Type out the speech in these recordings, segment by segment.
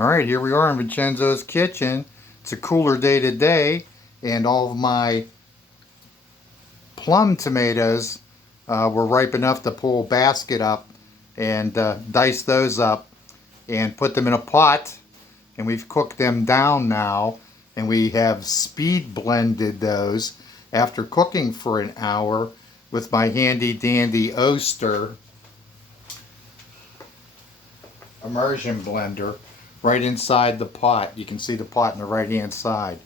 Alright, here we are in Vincenzo's kitchen. It's a cooler day today, and all of my plum tomatoes were ripe enough to pull a basket up and dice those up and put them in a pot. And we've cooked them down now, and we have speed blended those after cooking for an hour with my handy dandy Oster immersion blender right inside the pot. You can see the pot on the right hand side.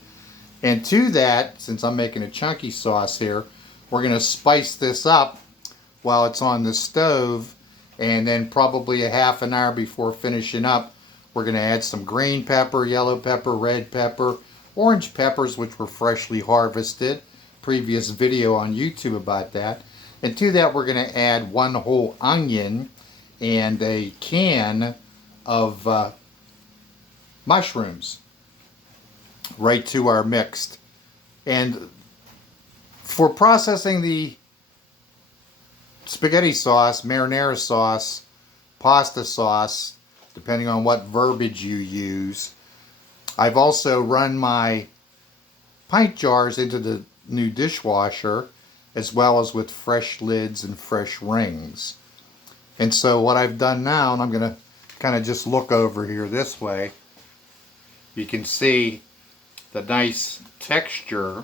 And to that, since I'm making a chunky sauce here, we're going to spice this up while it's on the stove, and then probably a half an hour before finishing up, we're going to add some green pepper, yellow pepper, red pepper, orange peppers, which were freshly harvested. Previous video on YouTube about that. And to that, we're going to add one whole onion and a can of mushrooms right to our mixed. And for processing the spaghetti sauce, marinara sauce, pasta sauce, depending on what verbiage you use, I've also run my pint jars into the new dishwasher, as well as with fresh lids and fresh rings. And so what I've done now, and I'm going to kind of just look over here this way, you can see the nice texture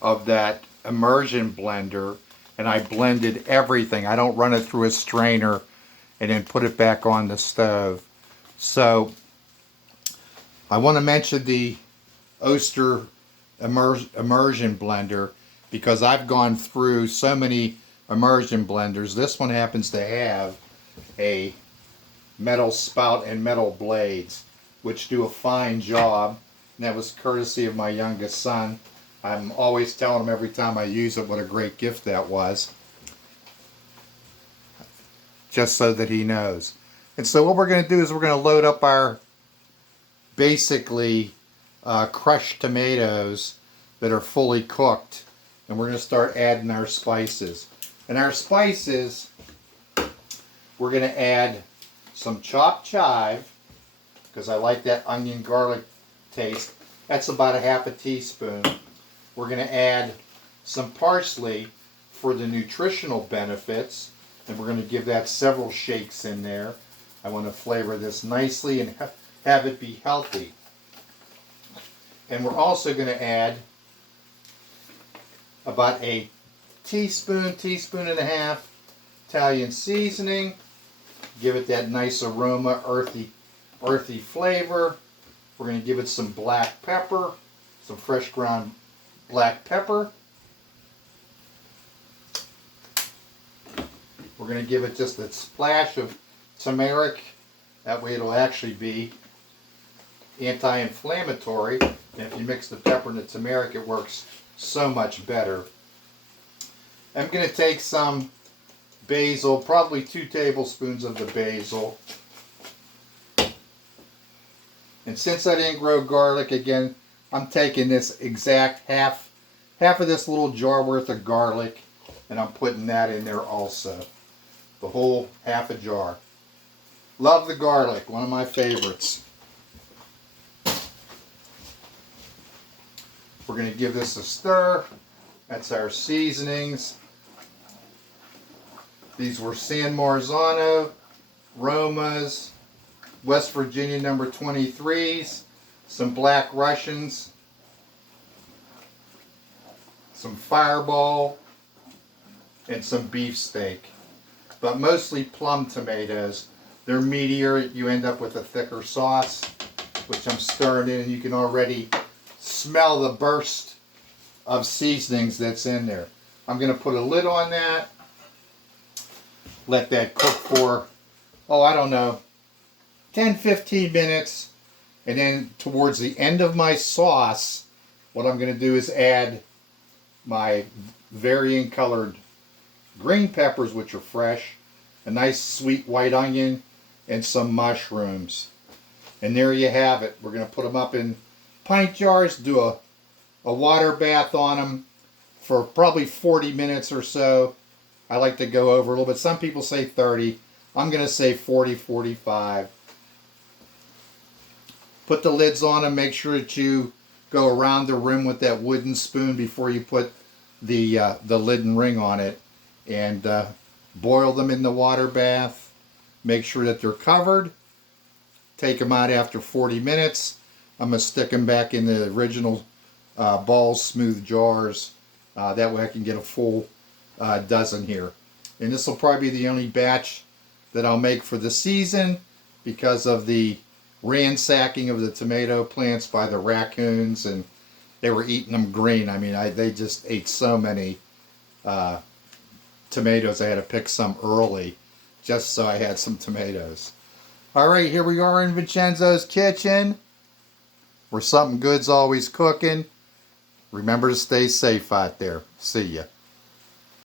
of that immersion blender, and I blended everything. I don't run it through a strainer and then put it back on the stove. So I want to mention the Oster immersion blender because I've gone through so many immersion blenders. This one happens to have a metal spout and metal blades, which do a fine job. And that was courtesy of my youngest son. I'm always telling him every time I use it what a great gift that was, just so that he knows. And so what we're going to do is we're going to load up our basically crushed tomatoes that are fully cooked, and we're going to start adding our spices. And our spices, we're going to add some chopped chive, because I like that onion garlic taste. That's about a half a teaspoon. We're going to add some parsley for the nutritional benefits, and we're going to give that several shakes in there. I want to flavor this nicely and have it be healthy. And we're also going to add about a teaspoon and a half Italian seasoning. Give it that nice aroma, earthy flavor. We're going to give it some black pepper, some fresh ground black pepper. We're going to give it just a splash of turmeric. That way it'll actually be anti-inflammatory. And if you mix the pepper and the turmeric, it works so much better. I'm going to take some basil, probably 2 tablespoons of the basil. And since I didn't grow garlic, again, I'm taking this exact half of this little jar worth of garlic, and I'm putting that in there also. The whole half a jar. Love the garlic, one of my favorites. We're going to give this a stir. That's our seasonings. These were San Marzano, Romas, West Virginia number 23s, some Black Russians, some Fireball, and some beefsteak. But mostly plum tomatoes. They're meatier. You end up with a thicker sauce, which I'm stirring in, and you can already smell the burst of seasonings that's in there. I'm going to put a lid on that. Let that cook for, I don't know, 10-15 minutes. And then towards the end of my sauce, what I'm going to do is add my varying colored green peppers, which are fresh, a nice sweet white onion, and some mushrooms. And there you have it. We're going to put them up in pint jars, do a water bath on them for probably 40 minutes or so. I like to go over a little bit. Some people say 30. I'm going to say 40, 45. Put the lids on and make sure that you go around the rim with that wooden spoon before you put the lid and ring on it. And boil them in the water bath. Make sure that they're covered. Take them out after 40 minutes. I'm going to stick them back in the original Balls Smooth jars. That way I can get a full dozen here. And this will probably be the only batch that I'll make for the season because of the ransacking of the tomato plants by the raccoons, and they were eating them green. I mean, they just ate so many tomatoes. I had to pick some early just so I had some tomatoes. Alright, here we are in Vincenzo's kitchen, where something good's always cooking. Remember to stay safe out there. See ya.